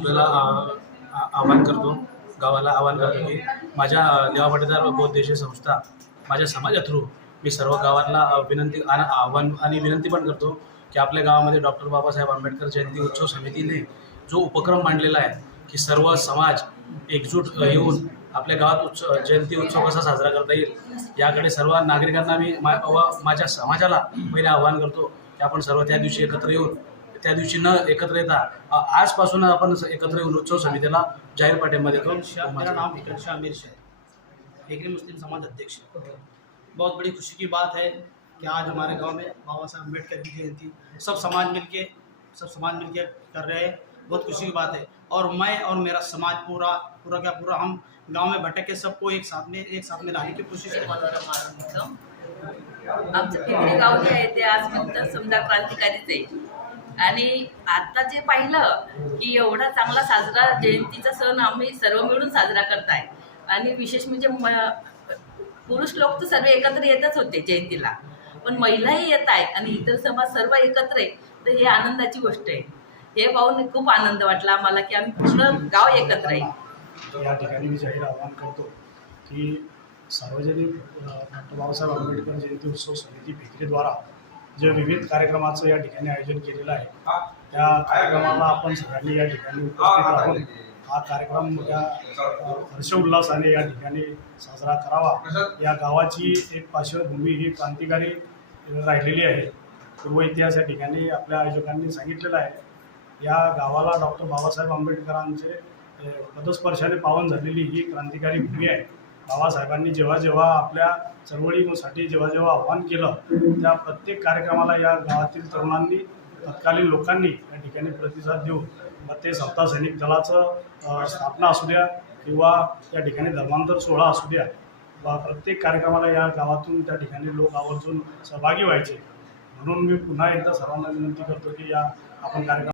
आपल्याला आवाहन करतो गावाला आवाहन करतो की माझ्या देवा पाटीदार बौद्ध देशी संस्था माझ्या समाजा थ्रू मी सर्व गावांना विनंती आणि आव्हान आणि विनंती पण करतो की आपल्या गावामध्ये डॉक्टर बाबासाहेब आंबेडकर जयंती उत्सव समितीने जो उपक्रम मांडलेला आहे की सर्व समाज एकजूट येऊन आपल्या गावात उत्सव जयंती उत्सव कसा साजरा करता येईल याकडे सर्व नागरिकांना मी मा व माझ्या समाजाला पहिले आवाहन करतो की आपण सर्व त्या दिवशी एकत्र येऊन त्या दिवशी न एकत्र येता आजपासून आपण एकत्र येऊन उत्सव समितीला जाहीर पाठिंबा देतो. मेरा नाम हिकन शाह अमीर शाह हेगरी मुस्लिम समाज अध्यक्ष. बहुत बड़ी खुशी की बात है कि आज हमारे गांव में बाबा साहब अम्बेडकर की जयंती सब समाज मिलके सब समाज मिलके कर रहे हैं। बहुत खुशी की बात है। और मैं और मेरा समाज पूरा पूरा क्या पूरा हम गांव में भटक के सबको एक साथ में एक साथ में लाने की कोशिश आमचं पिंपरी गाव जे आहे ते आजपर्यंत समजा क्रांतिकारीच आहे आणि आता जे पाहिलं की एवढा चांगला साजरा जयंतीचा सण आम्ही सर्व मिळून साजरा करताय. आणि विशेष म्हणजे पुरुष लोक तर सर्व एकत्र येतच होते जयंतीला. पण महिलाही येत आहेत आणि इतर समाज सर्व एकत्र आहे. तर हे आनंदाची गोष्ट आहे. हे पाहून खूप आनंद वाटला आम्हाला की आम्ही पूर्ण गाव एकत्र आहे. या ठिकाणी मी जाहीर आवाहन करतो की सार्वजनिक डॉक्टर बाबासाहेब आंबेडकर जयंती उत्सव समिती भिकरीद्वारा जे विविध कार्यक्रमाचं या ठिकाणी आयोजन केलेलं आहे त्या कार्यक्रमाला आपण सगळ्यांनी या ठिकाणी उपस्थित राहून हा कार्यक्रम मोठ्या हर्षोल्लासाने या ठिकाणी साजरा करावा. या गावाची एक पार्श्वभूमी ही क्रांतिकारी राहिलेली आहे. पूर्व इतिहास या ठिकाणी आपल्या आयोजकांनी सांगितलेलं आहे. या गावाला डॉक्टर बाबासाहेब आंबेडकरांचे पदस्पर्शाने पावन झालेली ही क्रांतिकारी भूमी आहे. बाबासाहेबांनी जेव्हा जेव्हा आपल्या चळवळीसाठी जेव्हा जेव्हा आव्हान केलं त्या प्रत्येक कार्यक्रमाला या गावातील तरुणांनी तत्कालीन लोकांनी या ठिकाणी प्रतिसाद देऊन मग ते सत्ता सैनिक दलाचं स्थापना असू द्या किंवा त्या ठिकाणी धर्मांतर सोहळा असू द्या वा प्रत्येक कार्यक्रमाला या गावातून त्या ठिकाणी लोक आवर्जून सहभागी व्हायचे. म्हणून मी पुन्हा एकदा सर्वांना विनंती करतो की या आपण कार्यक्रम